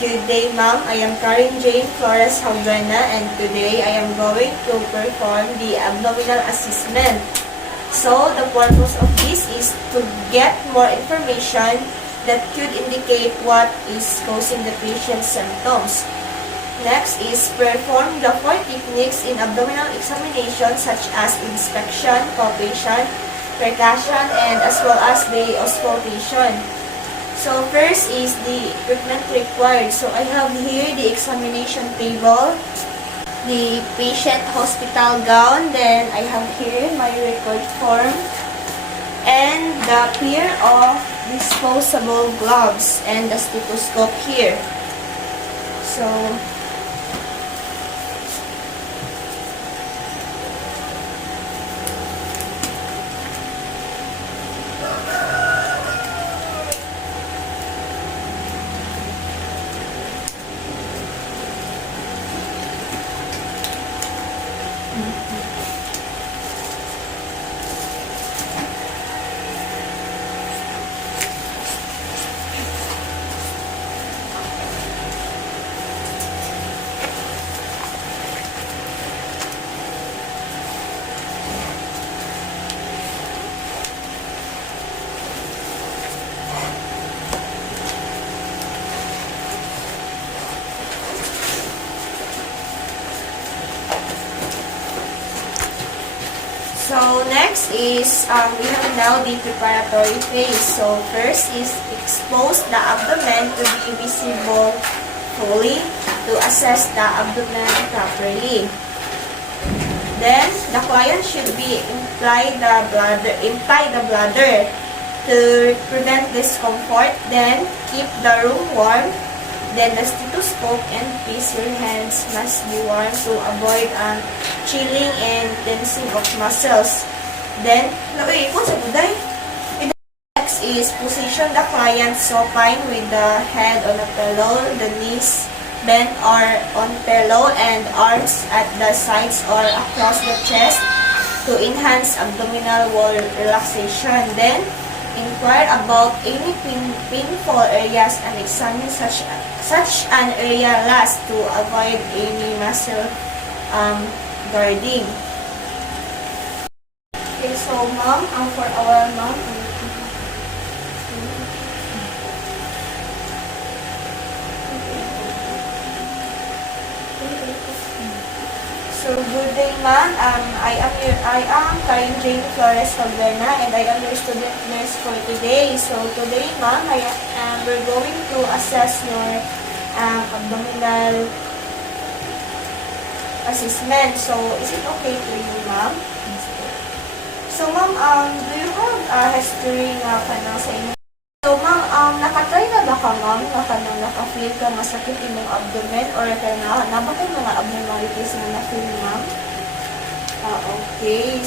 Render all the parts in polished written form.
Good day, ma'am. I am Karen Jane Flores Jalbuena, and today I am going to perform the abdominal assessment. So, the purpose of this is to get more information that could indicate what is causing the patient's symptoms. Next is perform the 4 techniques in abdominal examination such as inspection, palpation, percussion, and as well as the auscultation. So first is the equipment required. So I have here the examination table, the patient hospital gown, then I have here my record form, and the pair of disposable gloves and the stethoscope here. So next is we have now the preparatory phase. So first is expose the abdomen to be visible fully to assess the abdomen properly. Then the client should be imply the bladder to prevent discomfort. Then keep the room warm. Then the stethoscope and face your hands must be warm to avoid chilling and tensing of muscles. Then, next is position the client supine with the head on a pillow, the knees bent or on pillow, and arms at the sides or across the chest to enhance abdominal wall relaxation. Then, inquire about any painful areas and examine such an area last to avoid any muscle guarding. Okay, so ma'am, for our ma'am, so good day, ma'am. I am Karen Jane Flores Jalbuena, and I am your student nurse for today. So today, ma'am, we're going to assess your abdominal assessment. So is it okay to you, ma'am? So ma'am, do you have a history nga kanang sa inyo? So ma'am, nakatry na ba ka, ma'am, nga kanang naka-feel ka masakit imong abdomen, or kanang naba kay mga abnormalities nga na-feel, ma'am? Okay,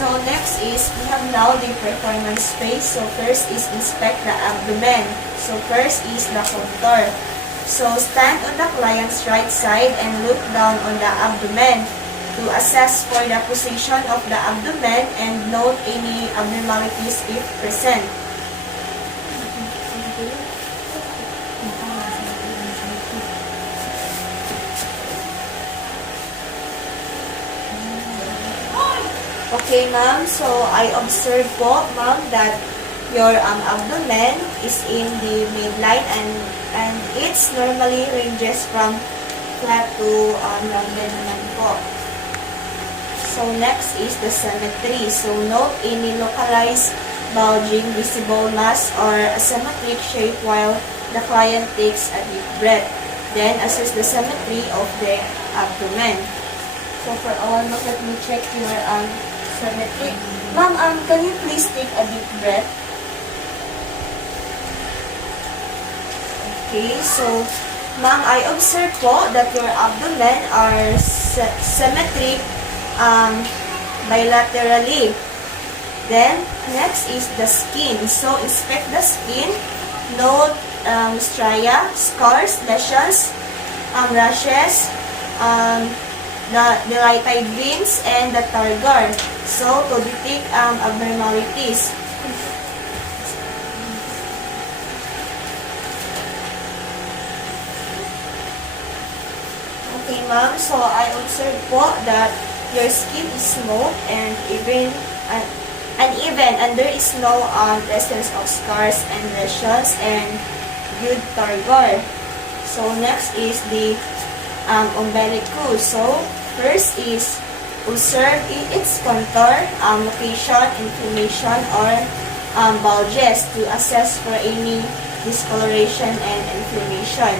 So next is, we have now the performance phase. So first is inspect the abdomen. So first is the contour. So stand on the client's right side and look down on the abdomen to assess for the position of the abdomen and note any abnormalities if present. Okay, ma'am. So, I observe po, ma'am, that your abdomen is in the midline and it's normally ranges from flat to rounded naman po. So, next is the symmetry. So, note any localized bulging, visible mass, or asymmetric shape while the client takes a deep breath. Then, assess the symmetry of the abdomen. So, for our look, let me check your symmetry. Ma'am, can you please take a deep breath? Okay, so, ma'am, I observe po that your abdomen are symmetric bilaterally. Then, next is the skin. So, inspect the skin. Note stria, scars, lesions, rashes, the right veins, and the targar. So, to detect abnormalities. Okay, ma'am. So, I observe po that your skin is smooth and uneven, and there is no presence of scars and lesions and good targar. So, next is the umbilicus. So, first is observe its contour, location, inflammation, or bulges to assess for any discoloration and inflammation.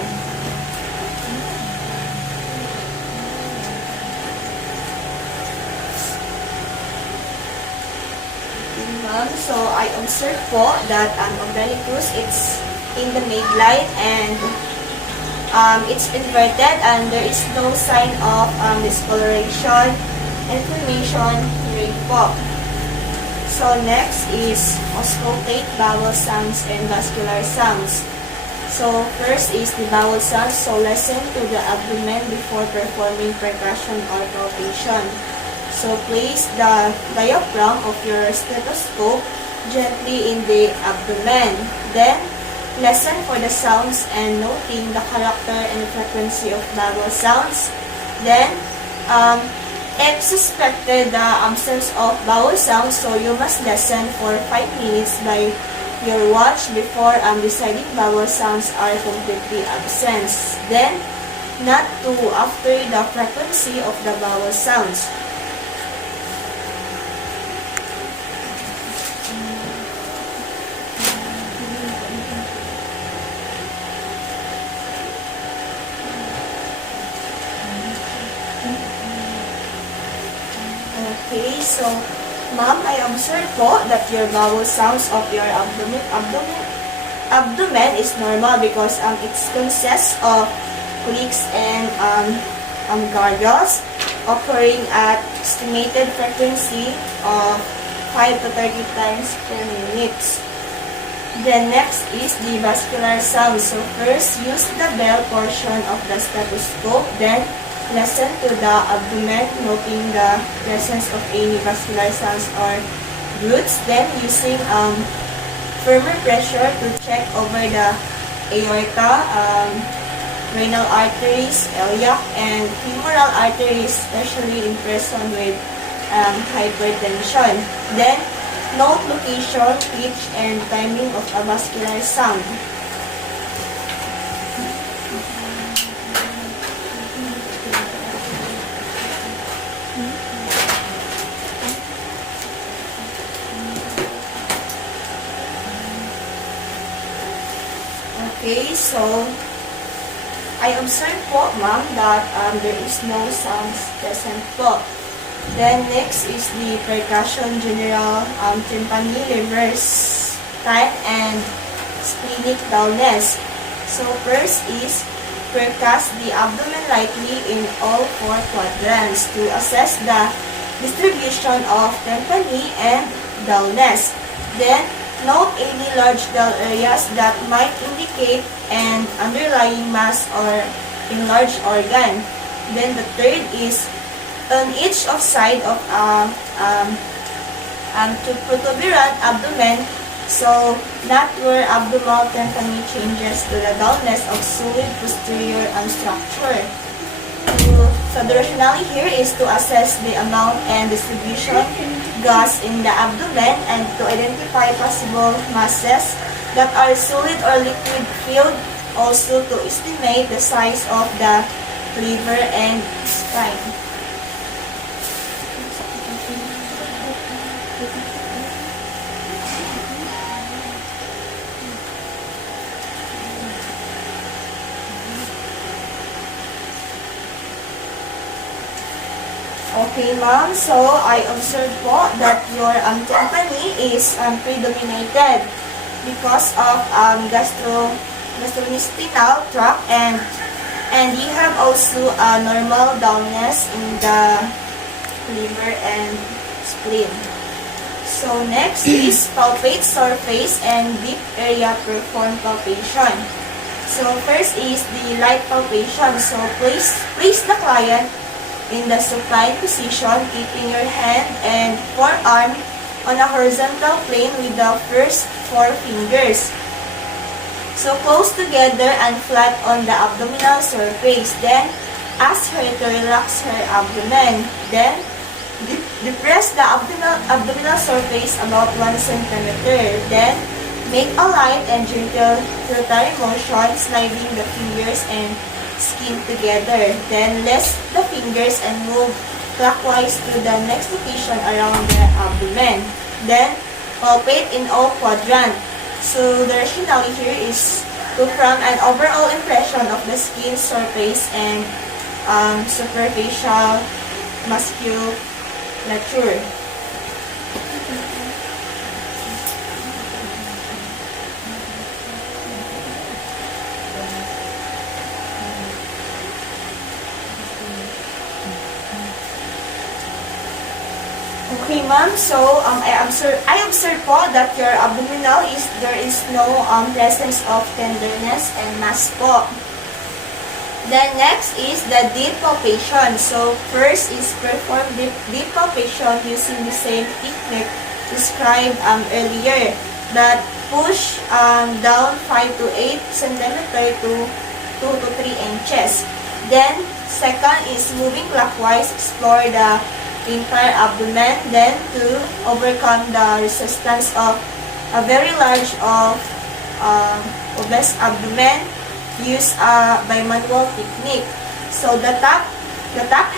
So, I observe po that umbilicus, it's in the midline and it's inverted and there is no sign of discoloration, inflammation, here po. So, next is auscultate bowel sounds and vascular sounds. So, first is the bowel sounds. So, listen to the abdomen before performing percussion or palpation. So, place the diaphragm of your stethoscope gently in the abdomen. Then, listen for the sounds and noting the character and frequency of bowel sounds. Then, if suspected the absence of bowel sounds, so you must listen for 5 minutes by your watch before deciding bowel sounds are completely absent. Then, not to after the frequency of the bowel sounds. Okay, so, ma'am, I observe po that your bowel sounds of your abdomen is normal because it consists of clicks and gargles occurring at estimated frequency of 5 to 30 times per minute. Then next is the vascular sounds. So first, use the bell portion of the stethoscope, then listen to the abdomen, noting the presence of any vascular sounds or roots. Then using firmer pressure to check over the aorta, renal arteries, iliac, and femoral arteries, especially in person with hypertension. Then note location, pitch, and timing of a vascular sound. Okay, so I observe po, ma'am, that there is no sounds present po. Then next is the percussion general tympani, liver, time, and splenic dullness. So first is percuss the abdomen lightly in all 4 quadrants to assess the distribution of tympani and dullness. Then note any large dull areas that might indicate an underlying mass or enlarged organ. Then the third is on each of side of protuberant abdomen, so not where abdominal tympani changes to the dullness of solid posterior structure. So the rationale here is to assess the amount and distribution gas in the abdomen and to identify possible masses that are solid or liquid filled, also to estimate the size of the liver and spine. Okay, ma'am. So, I observed po that your tympani is predominated because of gastrointestinal tract and you have also a normal dullness in the liver and spleen. So, next is palpate surface and deep area perform palpation. So, first is the light palpation. So, place the client in the supine position, keeping your hand and forearm on a horizontal plane with the first 4 fingers. So close together and flat on the abdominal surface. Then ask her to relax her abdomen. Then depress the abdominal surface about 1 centimeter. Then make a light and gentle rotary motion, sliding the fingers and skin together. Then rest the fingers and move clockwise to the next location around the abdomen. Then palpate in all quadrant. So the rationale here is to form an overall impression of the skin surface and superficial musculature. Okay, ma'am. So, I observe po that your abdominal there is no presence of tenderness and mass po. Then, next is the deep palpation. So, first is perform deep palpation using the same technique described earlier. That push down 5 to 8 cm to 2 to 3 inches. Then, second is moving clockwise, explore the entire abdomen. Then to overcome the resistance of a very large obese abdomen, use a bimanual technique. So the top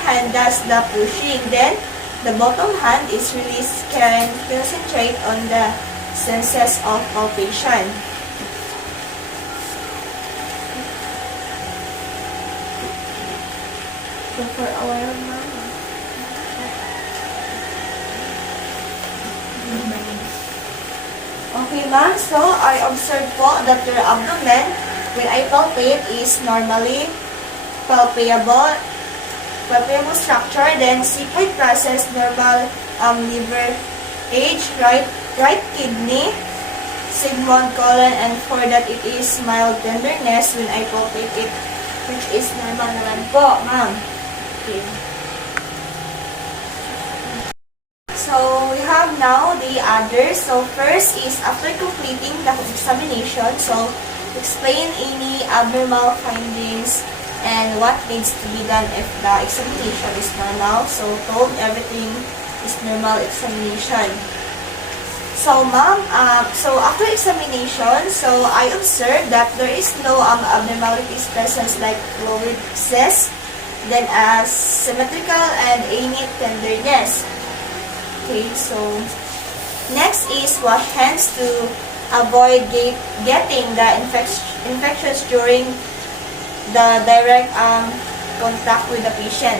hand does the pushing, then the bottom hand is released, can concentrate on the senses of palpation. So for a while now. Okay, ma'am. So, I observe po that your abdomen, when I palpate, is normally palpable structure. Then, sigmoid process, normal liver age, right kidney, sigmoid colon, and for that it is mild tenderness when I palpate it, which is normal naman po, ma'am. Okay. So, we have now the others. So, first is after completing the examination, so explain any abnormal findings and what needs to be done if the examination is normal. So, told everything is normal examination. So, ma'am, so after examination, so I observed that there is no abnormalities present like fluid excess, then symmetrical and any tenderness. Okay, so next is wash hands to avoid getting the infections during the direct contact with the patient.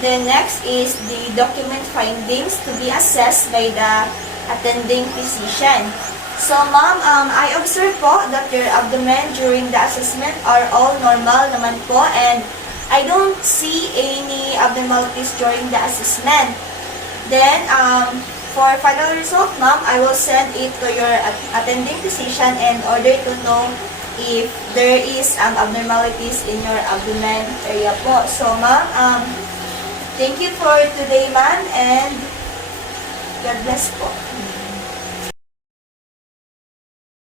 Then next is the document findings to be assessed by the attending physician. So ma'am, I observe po that your abdomen during the assessment are all normal naman po, and I don't see any abnormalities during the assessment. Then for final result, ma'am, I will send it to your attending physician in order to know if there is abnormalities in your abdomen area po. So ma'am, thank you for today, ma'am, and God bless po.